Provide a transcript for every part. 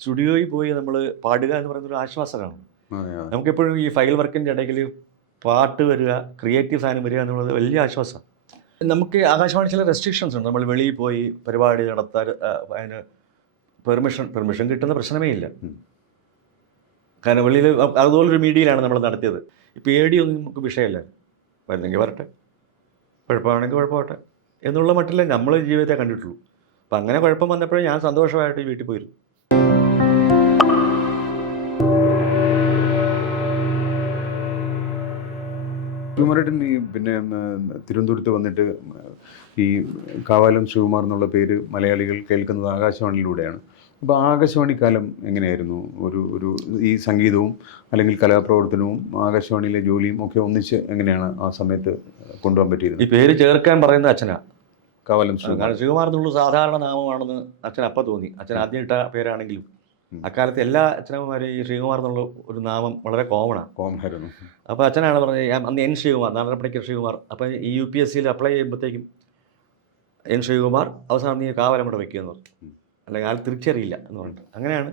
സ്റ്റുഡിയോയിൽ പോയി നമ്മൾ പാടുക എന്ന് പറയുന്നൊരു ആശ്വാസമാണ്. അതെ, അതെ. നമുക്കെപ്പോഴും ഈ ഫയൽ വർക്കിൻ്റെ ഇടയിൽ പാട്ട് വരിക, ക്രിയേറ്റീവ് സാധനം വരിക എന്നുള്ളത് വലിയ ആശ്വാസമാണ്. നമുക്ക് ആകാശവാണി ചില റെസ്ട്രിക്ഷൻസ് ഉണ്ട്. നമ്മൾ വെളിയിൽ പോയി പരിപാടി നടത്താൻ അതിന് പെർമിഷൻ കിട്ടുന്ന പ്രശ്നമേ ഇല്ല. കാരണം വെളിയിൽ അതുപോലൊരു മീഡിയയിലാണ് നമ്മൾ നടത്തിയത്. ഈ പേടിയൊന്നും നമുക്ക് വിഷയമല്ല. വരുന്നെങ്കിൽ വരട്ടെ, കുഴപ്പമാണെങ്കിൽ കുഴപ്പമാവട്ടെ എന്നുള്ള മട്ടില്ലേ നമ്മൾ ജീവിതത്തെ കണ്ടിട്ടുള്ളൂ. അപ്പം അങ്ങനെ കുഴപ്പം വന്നപ്പോഴേ ഞാൻ സന്തോഷമായിട്ട് ഈ വീട്ടിൽ പോയിരുന്നു. ശ്രീകുമാരേട്ടൻ ഈ പിന്നെ തിരുവനന്തപുരത്ത് വന്നിട്ട് ഈ കാവാലം ശ്രീകുമാർ എന്നുള്ള പേര് മലയാളികൾ കേൾക്കുന്നത് ആകാശവാണിയിലൂടെയാണ്. അപ്പോൾ ആകാശവാണി കാലം എങ്ങനെയായിരുന്നു? ഒരു ഈ സംഗീതവും അല്ലെങ്കിൽ കലാപ്രവർത്തനവും ആകാശവാണിയിലെ ജോലിയും ഒക്കെ ഒന്നിച്ച് എങ്ങനെയാണ് ആ സമയത്ത് കൊണ്ടുപോകാൻ ഈ പറ്റിയിരുന്നത്? പേര് ചേർക്കാൻ പറയുന്നത് അച്ഛനാ. കാവാലം ശ്രീകുമാർ. കാരണം ശ്രീകുമാർ എന്നുള്ള സാധാരണ നാമമാണെന്ന് അച്ഛൻ അപ്പം തോന്നി. അച്ഛൻ ആദ്യം ഇട്ട പേരാണെങ്കിലും അക്കാലത്ത് എല്ലാ അച്ഛനമ്മമാരും ഈ ശ്രീകുമാർ എന്നുള്ള ഒരു നാമം വളരെ കോമണാണ്. കോമണായിരുന്നു. അപ്പോൾ അച്ഛനാണ് പറഞ്ഞത്, അന്ന് എൻ ശ്രീകുമാർ, നാരായണപ്പണിക്കർ ശ്രീകുമാർ. അപ്പോൾ ഈ UPSCയിൽ അപ്ലൈ ചെയ്യുമ്പോഴത്തേക്കും എൻ ശ്രീകുമാർ, അവസാനം നീ കാവാലം കൂടെ വയ്ക്കുമെന്ന് പറഞ്ഞു. അല്ലെങ്കിൽ ആൾ തിരിച്ചറിയില്ല എന്ന് പറഞ്ഞിട്ട് അങ്ങനെയാണ്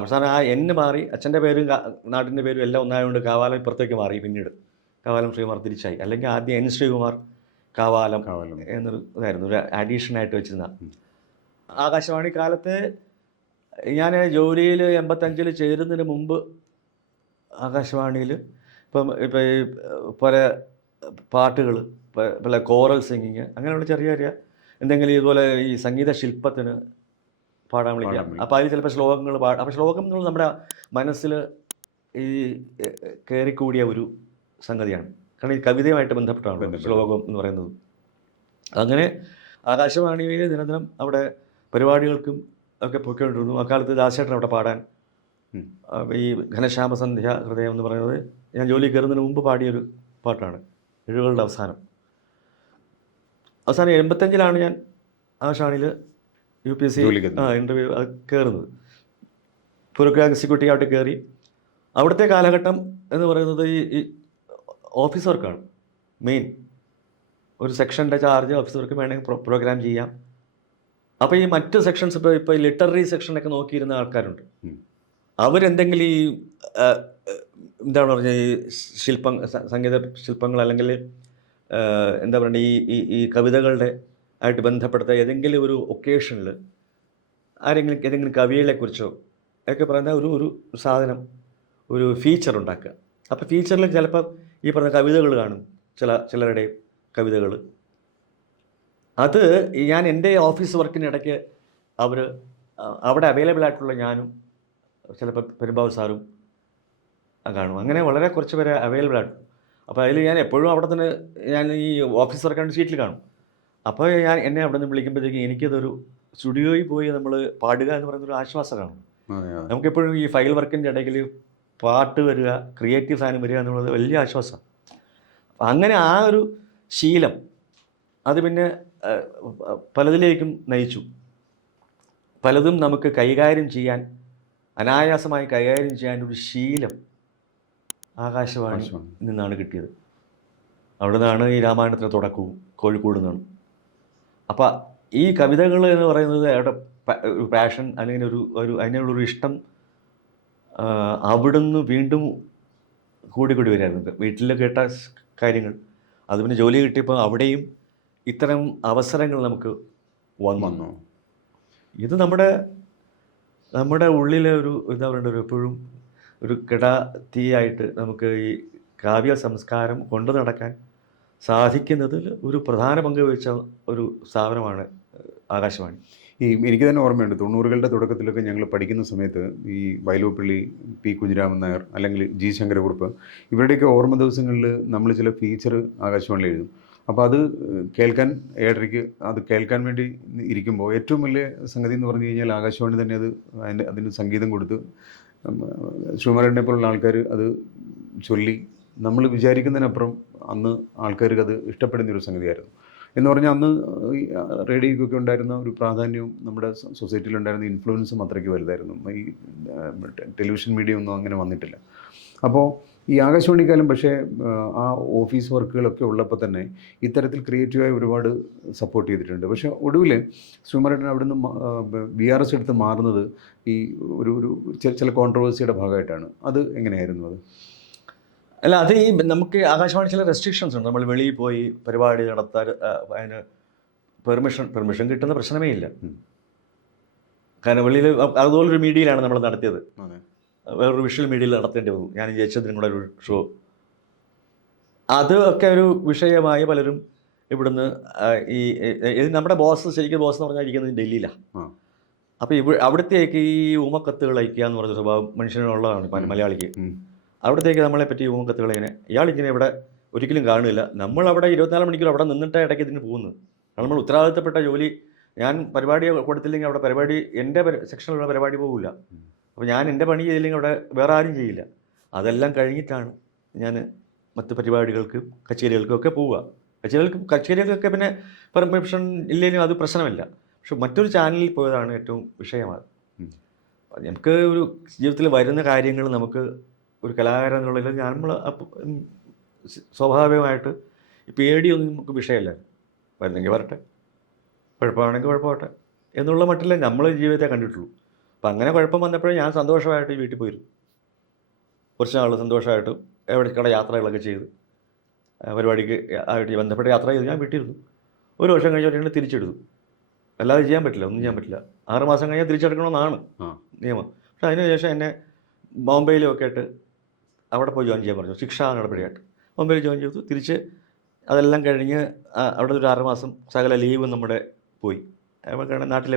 അവസാനം ആ എന്ന് മാറി. അച്ഛൻ്റെ പേരും നാട്ടിൻ്റെ പേരും എല്ലാം ഒന്നായതുകൊണ്ട് കാവാലം ഇപ്പുറത്തേക്ക് മാറി. പിന്നീട് കാവാലം ശ്രീകുമാർ തിരിച്ചായി. അല്ലെങ്കിൽ ആദ്യം എൻ ശ്രീകുമാർ കാവാലം എന്നൊരു ഇതായിരുന്നു, ഒരു അഡീഷനായിട്ട് വെച്ചിരുന്ന. ആകാശവാണി കാലത്ത് ഞാൻ ജോലിയിൽ 85 ചേരുന്നതിന് മുമ്പ് ആകാശവാണിയിൽ ഇപ്പം ഈ പല പാട്ടുകൾ, പല കോറൽ സിംഗിങ്, അങ്ങനെയുള്ള ചെറിയ ചെറിയ എന്തെങ്കിലും ഇതുപോലെ ഈ സംഗീത ശില്പത്തിന് പാടാൻ വിളിക്കാം. അപ്പോൾ അതിൽ ചിലപ്പോൾ ശ്ലോകങ്ങൾ പാടും. അപ്പോൾ ശ്ലോകം എന്നുള്ളത് നമ്മുടെ മനസ്സിൽ ഈ കയറിക്കൂടിയ ഒരു സംഗതിയാണ്. കാരണം ഈ കവിതയുമായിട്ട് ബന്ധപ്പെട്ടാണ് ശ്ലോകം എന്ന് പറയുന്നത്. അങ്ങനെ ആകാശവാണിയിൽ ദിനദിനം അവിടെ പരിപാടികൾക്കും ഒക്കെ പോയിക്കൊണ്ടിരുന്നു. അക്കാലത്ത് ദാസേട്ടൻ അവിടെ പാടാൻ ഈ ഘനശ്യാമസന്ധ്യ ഹൃദയം എന്ന് പറയുന്നത് ഞാൻ ജോലി കയറുന്നതിന് മുമ്പ് പാടിയൊരു പാട്ടാണ്. 70കളുടെ അവസാനം 85 ഞാൻ ആകാശവാണിയിൽ UPSC ഇൻ്റർവ്യൂ കയറുന്നത്. പ്രോഗ്രാം എക്സിക്യൂട്ടീവ് ആയിട്ട് കയറി. അവിടുത്തെ കാലഘട്ടം എന്ന് പറയുന്നത് ഈ ഓഫീസ് വർക്കാണ് മെയിൻ. ഒരു സെക്ഷൻ്റെ ചാർജ് ഓഫീസ് വർക്ക് വേണമെങ്കിൽ പ്രോഗ്രാം ചെയ്യാം. അപ്പോൾ ഈ മറ്റ് സെക്ഷൻസ് ഇപ്പോൾ ഈ ലിറ്റററി സെക്ഷനൊക്കെ നോക്കിയിരുന്ന ആൾക്കാരുണ്ട്. അവരെന്തെങ്കിലും ഈ എന്താണ് പറഞ്ഞാൽ ഈ സംഗീത ശില്പങ്ങൾ അല്ലെങ്കിൽ എന്താ പറയുക ഈ കവിതകളുടെ ആയിട്ട് ബന്ധപ്പെടുത്ത ഏതെങ്കിലും ഒരു ഒക്കേഷനിൽ ഏതെങ്കിലും കവികളെക്കുറിച്ചോ ഒക്കെ പറയുന്ന ഒരു സാധനം, ഒരു ഫീച്ചർ ഉണ്ടാക്കുക. അപ്പോൾ ഫീച്ചറിൽ ചിലപ്പോൾ ഈ പറഞ്ഞ കവിതകൾ കാണും, ചിലരുടെ കവിതകൾ. അത് ഞാൻ എൻ്റെ ഓഫീസ് വർക്കിനിടയ്ക്ക് അവിടെ അവൈലബിൾ ആയിട്ടുള്ള ഞാനും ചിലപ്പോൾ പെരുമ്പാവൂർ സാറും കാണും. അങ്ങനെ വളരെ കുറച്ച് പേരെ അവൈലബിൾ ആയിട്ടു. അപ്പോൾ അതിൽ ഞാൻ എപ്പോഴും അവിടെ തന്നെ ഞാൻ ഈ ഓഫീസ് വർക്കാണ് സീറ്റിൽ കാണും. അപ്പോൾ എന്നെ അവിടെ നിന്ന് വിളിക്കുമ്പോഴത്തേക്കും എനിക്കതൊരു സ്റ്റുഡിയോയിൽ പോയി നമ്മൾ പാടുക എന്ന് പറയുന്നൊരു ആശ്വാസമാണ്. നമുക്കെപ്പോഴും ഈ ഫയൽ വർക്കിൻ്റെ ഇടയിൽ പാട്ട് വരിക, ക്രിയേറ്റീവ് സാധനം വരിക എന്നുള്ളത് വലിയ ആശ്വാസമാണ്. അങ്ങനെ ആ ഒരു ശീലം അത് പിന്നെ പലതിലേക്കും നയിച്ചു. പലതും നമുക്ക് കൈകാര്യം ചെയ്യാൻ, അനായാസമായി കൈകാര്യം ചെയ്യാൻ ഒരു ശീലം ആകാശവാണി നിന്നാണ് കിട്ടിയത്. അവിടെ നിന്നാണ് ഈ രാമായണത്തിൻ്റെ തുടക്കവും, കോഴിക്കോട് നിന്നാണ്. അപ്പോൾ ഈ കവിതകൾ എന്ന് പറയുന്നത് അവിടെ ഒരു പാഷൻ അല്ലെങ്കിൽ അതിനുള്ളൊരു ഇഷ്ടം അവിടുന്ന് വീണ്ടും കൂടി വരികയായിരുന്നു. വീട്ടിൽ കേട്ട കാര്യങ്ങൾ അത് പിന്നെ ജോലി കിട്ടിയപ്പോൾ അവിടെയും ഇത്തരം അവസരങ്ങൾ നമുക്ക് വന്നു. ഇത് നമ്മുടെ ഉള്ളിലെ ഒരു എന്താ പറയേണ്ട എപ്പോഴും ഒരു തീയായിട്ട് നമുക്ക് ഈ കാവ്യ സംസ്കാരം കൊണ്ടു നടക്കാൻ സാധിക്കുന്നതിൽ ഒരു പ്രധാന പങ്ക് വഹിച്ച ഒരു സ്ഥാപനമാണ് ആകാശവാണി. എനിക്ക് തന്നെ ഓർമ്മയുണ്ട്, 90കളുടെ തുടക്കത്തിലൊക്കെ ഞങ്ങൾ പഠിക്കുന്ന സമയത്ത് ഈ വയലോപ്പള്ളി, P. കുഞ്ഞിരാമൻ നായർ അല്ലെങ്കിൽ G. ശങ്കരക്കുറുപ്പ്, ഇവരുടെയൊക്കെ ഓർമ്മ ദിവസങ്ങളിൽ നമ്മൾ ചില ഫീച്ചർ ആകാശവാണിയിൽ എഴുതും. അപ്പോൾ അത് കേൾക്കാൻ 7:30 അത് കേൾക്കാൻ വേണ്ടി ഇരിക്കുമ്പോൾ ഏറ്റവും വലിയ സംഗതി എന്ന് പറഞ്ഞു കഴിഞ്ഞാൽ ആകാശവാണി തന്നെ അതിന് സംഗീതം കൊടുത്ത് ശ്രീകുമാരനെ പോലുള്ള ആൾക്കാർ അത് ചൊല്ലി നമ്മൾ വിചാരിക്കുന്നതിനപ്പുറം അന്ന് ആൾക്കാർക്ക് അത് ഇഷ്ടപ്പെടുന്നൊരു സംഗതിയായിരുന്നു. എന്ന് പറഞ്ഞാൽ അന്ന് ഈ റേഡിയോയ്ക്കൊക്കെ ഉണ്ടായിരുന്ന ഒരു പ്രാധാന്യവും നമ്മുടെ സൊസൈറ്റിയിലുണ്ടായിരുന്ന ഇൻഫ്ലുവൻസും അത്രയ്ക്ക് വലുതായിരുന്നു. ഈ ടെലിവിഷൻ മീഡിയ ഒന്നും അങ്ങനെ വന്നിട്ടില്ല. അപ്പോൾ ഈ ആകാശവാണിക്കാലം പക്ഷേ ആ ഓഫീസ് വർക്കുകളൊക്കെ ഉള്ളപ്പോൾ തന്നെ ഇത്തരത്തിൽ ക്രിയേറ്റീവായി ഒരുപാട് സപ്പോർട്ട് ചെയ്തിട്ടുണ്ട്. പക്ഷേ ഒടുവിൽ ശ്രീകുമാരേട്ടൻ അവിടെ നിന്ന് BRS എടുത്ത് മാറുന്നത് ഈ ഒരു ചില കോൺട്രവേഴ്സിയുടെ ഭാഗമായിട്ടാണ്. അത് എങ്ങനെയായിരുന്നു അത്? അല്ല, അത് ഈ നമുക്ക് ആകാശവാണി ചില റെസ്ട്രിക്ഷൻസ് ഉണ്ട്. നമ്മൾ വെളിയിൽ പോയി പരിപാടി നടത്താൻ അതിന് പെർമിഷൻ കിട്ടുന്ന പ്രശ്നമേ ഇല്ല. കാരണം വെളിയിൽ അതുപോലൊരു മീഡിയയിലാണ് നമ്മൾ നടത്തിയത്. വേറൊരു വിഷ്വൽ മീഡിയയിൽ നടത്തേണ്ടി വന്നു. ഞാൻ ജയിച്ചതിനും കൂടെ ഒരു ഷോ. അതൊക്കെ ഒരു വിഷയമായി പലരും ഇവിടുന്ന് ഇത് നമ്മുടെ ബോസ്, ശരിക്കും ബോസ് എന്ന് പറഞ്ഞാൽ ഇരിക്കുന്നത് ഡൽഹിയിലാണ്. അപ്പോൾ അവിടത്തേക്ക് ഈ ഊമക്കത്തുകൾ അയക്കുക എന്ന് പറഞ്ഞ സ്വഭാവം മനുഷ്യനുള്ളതാണ് മലയാളിക്ക്. അവിടത്തേക്ക് നമ്മളെപ്പറ്റി ഊമക്കത്തുകൾ ഇങ്ങനെ ഇയാളിങ്ങനെ ഇവിടെ ഒരിക്കലും കാണില്ല. നമ്മളവിടെ 24 മണിക്കൂർ അവിടെ നിന്നിട്ട് ഇടയ്ക്ക് ഇതിന് പോകുന്നു. നമ്മൾ ഉത്തരവാദിത്തപ്പെട്ട ജോലി, ഞാൻ പരിപാടി കൊടുത്തില്ലെങ്കിൽ അവിടെ പരിപാടി എൻ്റെ സെക്ഷനിലുള്ള പരിപാടി പോകില്ല. അപ്പോൾ ഞാൻ എൻ്റെ പണി ചെയ്തില്ലെങ്കിൽ അവിടെ വേറെ ആരും ചെയ്യില്ല. അതെല്ലാം കഴിഞ്ഞിട്ടാണ് ഞാൻ മറ്റ് പരിപാടികൾക്കും കച്ചേരികൾക്കും ഒക്കെ പോവുക. കച്ചേരികൾക്കൊക്കെ പിന്നെ പെർമിഷൻ ഇല്ലെങ്കിലും അത് പ്രശ്നമല്ല. പക്ഷെ മറ്റൊരു ചാനലിൽ പോയതാണ് ഏറ്റവും വിഷയമാണ്. നമുക്ക് ഒരു ജീവിതത്തിൽ വരുന്ന കാര്യങ്ങൾ നമുക്ക് ഒരു കലാകാരൻ എന്നുള്ളതിൽ നമ്മൾ സ്വാഭാവികമായിട്ട് ഈ പേടിയൊന്നും നമുക്ക് വിഷയമല്ല. വരുന്നെങ്കിൽ വരട്ടെ, കുഴപ്പമാണെങ്കിൽ കുഴപ്പമാവട്ടെ എന്നുള്ള മട്ടില്ലേ നമ്മൾ ജീവിതത്തെ കണ്ടിട്ടുള്ളൂ. അപ്പം അങ്ങനെ കുഴപ്പം വന്നപ്പോഴേ ഞാൻ സന്തോഷമായിട്ട് വീട്ടിൽ പോയിരുന്നു. കുറച്ച് നാൾ സന്തോഷമായിട്ട് എവിടേക്കുള്ള യാത്രകളൊക്കെ ചെയ്ത് പരിപാടിക്ക് ആയിട്ട് ബന്ധപ്പെട്ട യാത്ര ചെയ്ത് ഞാൻ വീട്ടിലിരുന്നു. ഒരു വർഷം കഴിഞ്ഞിട്ട് തിരിച്ചെടുത്തു. അല്ലാതെ ചെയ്യാൻ പറ്റില്ല, ഒന്നും ചെയ്യാൻ പറ്റില്ല. 6 മാസം കഴിഞ്ഞാൽ തിരിച്ചെടുക്കണമെന്നാണ് നിയമം. പക്ഷെ അതിനുശേഷം എന്നെ ബോംബെയിലൊക്കെ ആയിട്ട് അവിടെ പോയി ജോയിൻ ചെയ്യാൻ പറഞ്ഞു, ശിക്ഷാ നടപടിയായിട്ട്. ബോംബെയിൽ ജോയിൻ ചെയ്തു. തിരിച്ച് അതെല്ലാം കഴിഞ്ഞ് അവിടെ ഒരു 6 മാസം സകല ലീവ് നമ്മുടെ പോയി. നമുക്ക് നാട്ടിൽ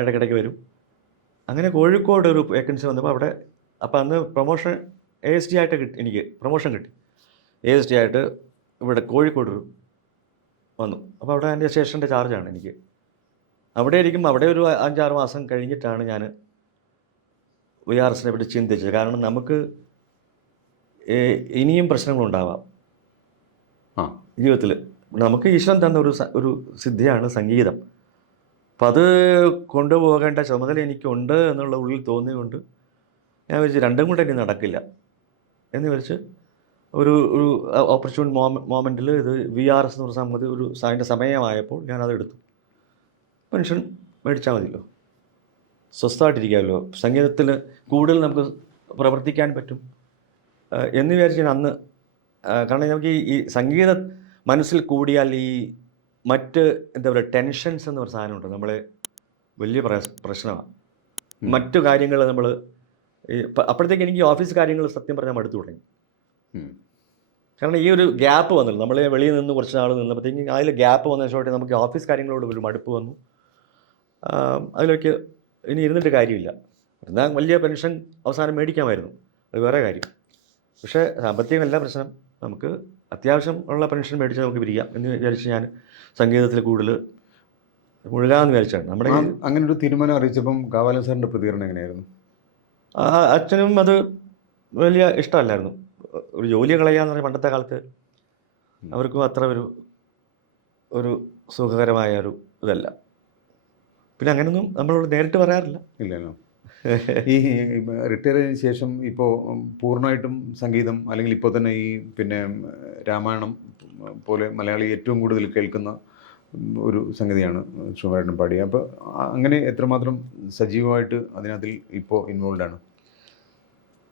ഇടയ്ക്കിടയ്ക്ക് വരും. അങ്ങനെ കോഴിക്കോട് ഒരു വേക്കൻസി വന്നപ്പോൾ അവിടെ, അപ്പോൾ അന്ന് പ്രൊമോഷൻ ASD ആയിട്ട് എനിക്ക് പ്രൊമോഷൻ കിട്ടി. ASD ആയിട്ട് ഇവിടെ കോഴിക്കോട് വന്നു. അപ്പോൾ അവിടെ എൻ്റെ സ്റ്റേഷൻ്റെ ചാർജാണ് എനിക്ക്. അവിടെ ഇരിക്കുമ്പോൾ അവിടെ ഒരു 5-6 മാസം കഴിഞ്ഞിട്ടാണ് ഞാൻ VRSനെ പറ്റി ചിന്തിച്ചത്. കാരണം നമുക്ക് ഇനിയും പ്രശ്നങ്ങളുണ്ടാവാം ജീവിതത്തിൽ. നമുക്ക് ഈശ്വരൻ തന്ന ഒരു സിദ്ധിയാണ് സംഗീതം. അപ്പം അത് കൊണ്ടുപോകേണ്ട ചുമതല എനിക്കുണ്ട് എന്നുള്ള ഉള്ളിൽ തോന്നിയുകൊണ്ട് ഞാൻ വിചാരിച്ചു രണ്ടും കൂടെ ഇനി നടക്കില്ല എന്ന് വിചാരിച്ച് ഒരു ഓപ്പർച്യൂൺ മോമെൻറ്റിൽ ഇത് VRS എന്ന് പറഞ്ഞ സംഗതി അതിൻ്റെ സമയമായപ്പോൾ ഞാനതെടുത്തു. പെൻഷൻ മേടിച്ചാൽ മതിയല്ലോ, സ്വസ്ഥമായിട്ടിരിക്കാമല്ലോ, സംഗീതത്തിൽ കൂടുതൽ നമുക്ക് പ്രവർത്തിക്കാൻ പറ്റും എന്ന് വിചാരിച്ച് ഞാൻ അന്ന്. കാരണം നമുക്ക് ഈ സംഗീത മനസ്സിൽ കൂടിയാൽ ഈ മറ്റ് എന്താ പറയുക ടെൻഷൻസ് എന്ന് പറഞ്ഞ സാധനമുണ്ട്, നമ്മളെ വലിയ പ്രശ്നമാണ്. മറ്റു കാര്യങ്ങൾ നമ്മൾ അപ്പോഴത്തേക്ക് എനിക്ക് ഓഫീസ് കാര്യങ്ങൾ സത്യം പറഞ്ഞാൽ മടുത്തു തുടങ്ങി. കാരണം ഈ ഒരു ഗ്യാപ്പ് വന്നല്ലോ, നമ്മൾ വെളിയിൽ നിന്ന് കുറച്ച് നാൾ നിന്നപ്പോഴത്തേക്ക് അതിൽ ഗ്യാപ്പ് വന്ന ശേഷമായിട്ട് നമുക്ക് ഓഫീസ് കാര്യങ്ങളോട് ഒരു മടുപ്പ് വന്നു. അതിലേക്ക് ഇനി ഇരുന്നിട്ട് കാര്യമില്ല. എന്നാൽ വലിയ പെൻഷൻ അവസാനം മേടിക്കാമായിരുന്നു, അത് വേറെ കാര്യം. പക്ഷേ സാമ്പത്തികമല്ല പ്രശ്നം, നമുക്ക് അത്യാവശ്യം ഉള്ള പെൻഷൻ മേടിച്ച് നമുക്ക് പിരിക്കാം എന്ന് വിചാരിച്ച് ഞാൻ സംഗീതത്തിൽ കൂടുതൽ മുഴുകാമെന്ന് വിചാരിച്ചാണ്. നമ്മുടെ അങ്ങനെ ഒരു തീരുമാനം അറിയിച്ചപ്പം കാവാലൻ സാറിൻ്റെ പ്രതികരണം എങ്ങനെയായിരുന്നു? അച്ഛനും അത് വലിയ ഇഷ്ടമല്ലായിരുന്നു. ഒരു ജോലി കളയാന്ന് പറഞ്ഞാൽ പണ്ടത്തെ കാലത്ത് അവർക്കും അത്ര ഒരു സുഖകരമായ ഒരു ഇതല്ല. പിന്നെ അങ്ങനെയൊന്നും നമ്മളോട് നേരിട്ട് പറയാറില്ല. ഇല്ലല്ലോ. ഈ റിട്ടയർ ചെയ്തതിന് ശേഷം ഇപ്പോൾ പൂർണ്ണമായിട്ടും സംഗീതം, അല്ലെങ്കിൽ ഇപ്പോൾ തന്നെ ഈ പിന്നെ രാമായണം പോലെ മലയാളി ഏറ്റവും കൂടുതൽ കേൾക്കുന്ന ഒരു സംഗതിയാണ് ശ്രീകുമാരേട്ടൻ പാടിയ. അപ്പോൾ അങ്ങനെ എത്രമാത്രം സജീവമായിട്ട് അതിനകത്തിൽ ഇപ്പോൾ ഇൻവോൾവ് ആണ്?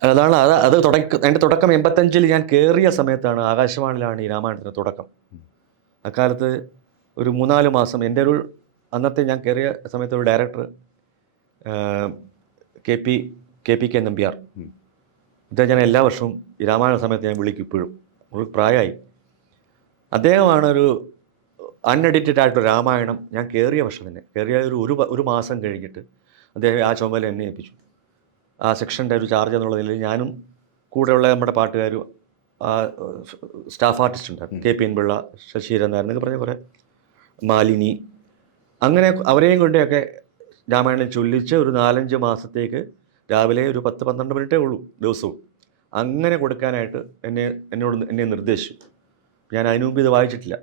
അതാണ് അത് അതിൻ്റെ തുടക്കം 85-ൽ ഞാൻ കയറിയ സമയത്താണ്. ആകാശവാണിയിലാണ് ഈ രാമായണത്തിൻ്റെ തുടക്കം. അക്കാലത്ത് ഒരു 3-4 മാസം എൻ്റെ അന്നത്തെ ഞാൻ കയറിയ സമയത്ത് ഒരു ഡയറക്ടർ KP നമ്പ്യാർ, അദ്ദേഹം ഞാൻ എല്ലാ വർഷവും ഈ രാമായണ സമയത്ത് ഞാൻ വിളിക്കും. ഇപ്പോഴും ഒരു പ്രായമായി. അദ്ദേഹമാണ് ഒരു അൺഎഡിറ്റഡ് ആയിട്ടുള്ള രാമായണം ഞാൻ കയറിയ വർഷം തന്നെ, കയറിയ ഒരു മാസം കഴിഞ്ഞിട്ട് അദ്ദേഹം ആ ചുമതല എന്നെ ഏൽപ്പിച്ചു. ആ സെക്ഷൻ്റെ ഒരു ചാർജ് എന്നുള്ള നിലയിൽ ഞാനും കൂടെയുള്ള നമ്മുടെ പാട്ടുകാരും സ്റ്റാഫ് ആർട്ടിസ്റ്റ് ഉണ്ടായിരുന്നു. KP പിള്ള, ശശീരൻ നായർ എന്നൊക്കെ പറഞ്ഞ കുറേ, മാലിനി, അങ്ങനെ അവരെയും കൊണ്ടൊക്കെ രാമായണം ചൊല്ലിച്ച് ഒരു 4-5 മാസത്തേക്ക് രാവിലെ ഒരു 10-12 മിനിറ്റേ ഉള്ളൂ ദിവസവും. അങ്ങനെ കൊടുക്കാനായിട്ട് എന്നെ നിർദ്ദേശിച്ചു. ഞാൻ അതിനു മുമ്പ് ഇത് വായിച്ചിട്ടില്ല.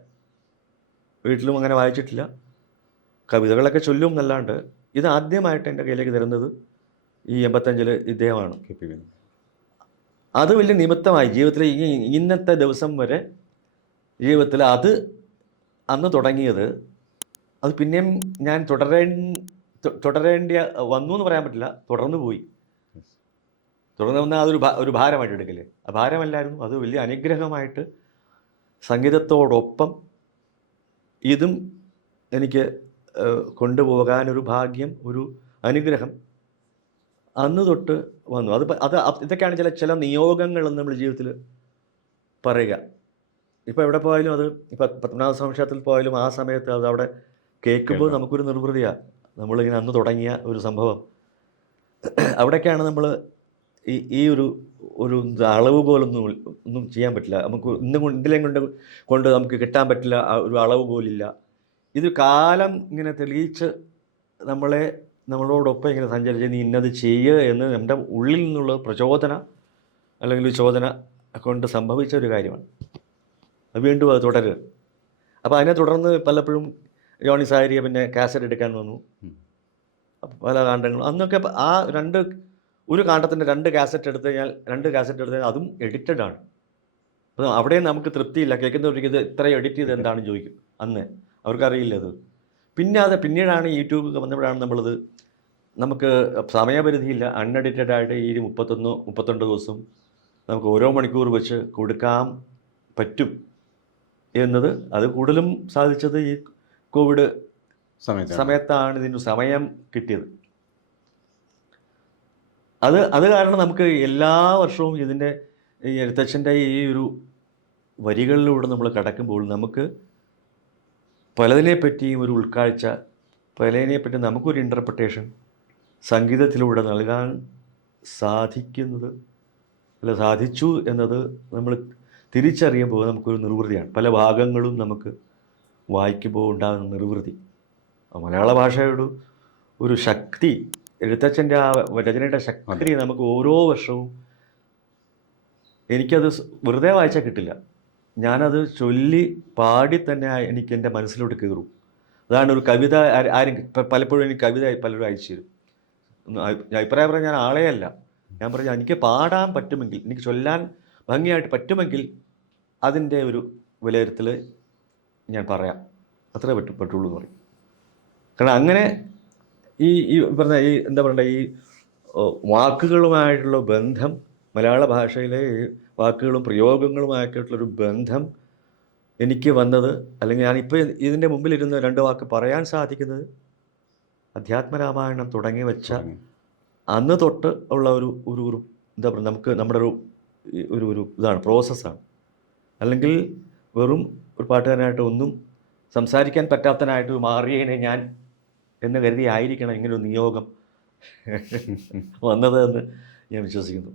വീട്ടിലും അങ്ങനെ വായിച്ചിട്ടില്ല. കവിതകളൊക്കെ ചൊല്ലും എന്നല്ലാണ്ട് ഇത് ആദ്യമായിട്ട് എൻ്റെ കയ്യിലേക്ക് തരുന്നത് ഈ 85-ൽ ഇദ്ദേഹമാണ്. KP വേണു. അത് വലിയ നിമിത്തമായി ജീവിതത്തിൽ ഇന്നത്തെ ദിവസം വരെ ജീവിതത്തിൽ അത് അന്ന് തുടങ്ങിയത്. അത് പിന്നെയും ഞാൻ തുടരേണ്ടി വന്നു എന്ന് പറയാൻ പറ്റില്ല, തുടർന്നു പോയി. തുടർന്ന് വന്നാൽ അതൊരു ഒരു ഭാരമായിട്ട് എടുക്കില്ലേ? ആ ഭാരമല്ലായിരുന്നു, അത് വലിയ അനുഗ്രഹമായിട്ട് സംഗീതത്തോടൊപ്പം ഇതും എനിക്ക് കൊണ്ടുപോകാനൊരു ഭാഗ്യം, ഒരു അനുഗ്രഹം അന്ന് തൊട്ട് വന്നു. ഇതൊക്കെയാണ് ചില നിയോഗങ്ങളെന്ന് നമ്മൾ ജീവിതത്തിൽ പറയുക. ഇപ്പോൾ എവിടെ പോയാലും അത്, ഇപ്പോൾ പത്മനാഭ സ്വാമി ക്ഷേത്രത്തിൽ പോയാലും ആ സമയത്ത് അത് അവിടെ കേൾക്കുമ്പോൾ നമുക്കൊരു നിർവൃതിയാണ്. നമ്മളിങ്ങനെ അന്ന് തുടങ്ങിയ ഒരു സംഭവം അവിടേക്കാണ് നമ്മൾ ഈ ഒരു അളവ് പോലൊന്നും ഒന്നും ചെയ്യാൻ പറ്റില്ല നമുക്ക്. ഇതിലേം കൊണ്ട് നമുക്ക് കിട്ടാൻ പറ്റില്ല, ഒരു അളവ് പോലില്ല. ഇത് കാലം ഇങ്ങനെ തെളിയിച്ച് നമ്മളോടൊപ്പം ഇങ്ങനെ സഞ്ചരിച്ച് നീ ഇന്നത് ചെയ്യുക എന്ന് നമ്മുടെ ഉള്ളിൽ നിന്നുള്ള പ്രചോദന അല്ലെങ്കിൽ ചോദന കൊണ്ട് സംഭവിച്ച ഒരു കാര്യമാണ്. അത് വീണ്ടും അത് തുടരുക. അപ്പോൾ അതിനെ തുടർന്ന് പലപ്പോഴും ജോണി സാരിയെ പിന്നെ കാസറ്റ് എടുക്കാൻ വന്നു, പല കാണ്ഡങ്ങളും. അന്നൊക്കെ ആ ഒരു കാണ്ഡത്തിൻ്റെ 2 കാസറ്റ് എടുത്തു കഴിഞ്ഞാൽ അതും എഡിറ്റഡാണ്. അപ്പോൾ അവിടെയും നമുക്ക് തൃപ്തിയില്ല. കേൾക്കുന്നവർക്ക് ഇത് ഇത്ര എഡിറ്റ് ചെയ്ത് എന്താണെന്ന് ചോദിക്കും. അന്ന് അവർക്കറിയില്ല അത്. പിന്നീടാണ് യൂട്യൂബ് വന്നപ്പോഴാണ് നമുക്ക് സമയപരിധിയില്ല, അൺഎഡിറ്റഡ് ഈ 32 ദിവസം നമുക്ക് ഓരോ മണിക്കൂർ വെച്ച് കൊടുക്കാൻ പറ്റും എന്നത്. അത് കൂടുതലും സാധിച്ചത് ഈ കോവിഡ് സമയത്താണ് ഇതിന് സമയം കിട്ടിയത്. അത് കാരണം നമുക്ക് എല്ലാ വർഷവും ഇതിൻ്റെ ഈ എഴുത്തച്ഛൻ്റെ ഈ ഒരു വരികളിലൂടെ നമ്മൾ കടക്കുമ്പോൾ നമുക്ക് പലതിനെപ്പറ്റിയും ഒരു ഉൾക്കാഴ്ച, പലതിനെപ്പറ്റി നമുക്കൊരു ഇൻ്റർപ്രിട്ടേഷൻ സംഗീതത്തിലൂടെ നൽകാൻ സാധിച്ചു എന്നത് നമ്മൾ തിരിച്ചറിയുമ്പോൾ നമുക്കൊരു നിർവൃതിയാണ്. പല ഭാഗങ്ങളും നമുക്ക് വായിക്കുമ്പോൾ ഉണ്ടാകുന്ന നിർവൃതി, മലയാള ഭാഷയുടെ ഒരു ശക്തി, എഴുത്തച്ഛൻ്റെ ആ രചനയുടെ ശക്തി നമുക്ക് ഓരോ വർഷവും, എനിക്കത് വെറുതെ വായിച്ചാൽ കിട്ടില്ല. ഞാനത് ചൊല്ലി പാടി തന്നെ എനിക്ക് എൻ്റെ മനസ്സിലോട്ട് കയറും. അതാണ് ഒരു കവിത. പലപ്പോഴും എനിക്ക് കവിത പലരും അയച്ചു തരും. അഭിപ്രായം പറയാൻ ഞാൻ ആളേ അല്ല. ഞാൻ പറഞ്ഞു എനിക്ക് പാടാൻ പറ്റുമെങ്കിൽ, എനിക്ക് ചൊല്ലാൻ ഭംഗിയായിട്ട് പറ്റുമെങ്കിൽ അതിൻ്റെ ഒരു വിലയിരുത്തൽ ഞാൻ പറയാം, അത്രേ പറ്റുള്ളൂ എന്ന് പറയും. കാരണം അങ്ങനെ ഈ പറഞ്ഞ എന്താ പറയണ്ടേ, ഈ വാക്കുകളുമായിട്ടുള്ള ബന്ധം, മലയാള ഭാഷയിലെ വാക്കുകളും പ്രയോഗങ്ങളുമായിട്ടുള്ളൊരു ബന്ധം എനിക്ക് വന്നത്, അല്ലെങ്കിൽ ഞാനിപ്പോൾ ഇതിൻ്റെ മുമ്പിലിരുന്ന് 2 വാക്ക് പറയാൻ സാധിക്കുന്നത് അധ്യാത്മരാമായണം തുടങ്ങി വെച്ച അന്ന് തൊട്ട് ഉള്ള ഒരു എന്താ പറയുക, നമുക്ക് നമ്മുടെ ഒരു ഇതാണ്, പ്രോസസ്സാണ്. അല്ലെങ്കിൽ വെറും ഒരു പാട്ടുകാരനായിട്ട് ഒന്നും സംസാരിക്കാൻ പറ്റാത്തനായിട്ട് മാറിയേനെ ഞാൻ എന്ന് കരുതി ആയിരിക്കണം ഇങ്ങനൊരു നിയോഗം വന്നത് എന്ന് ഞാൻ വിശ്വസിക്കുന്നു.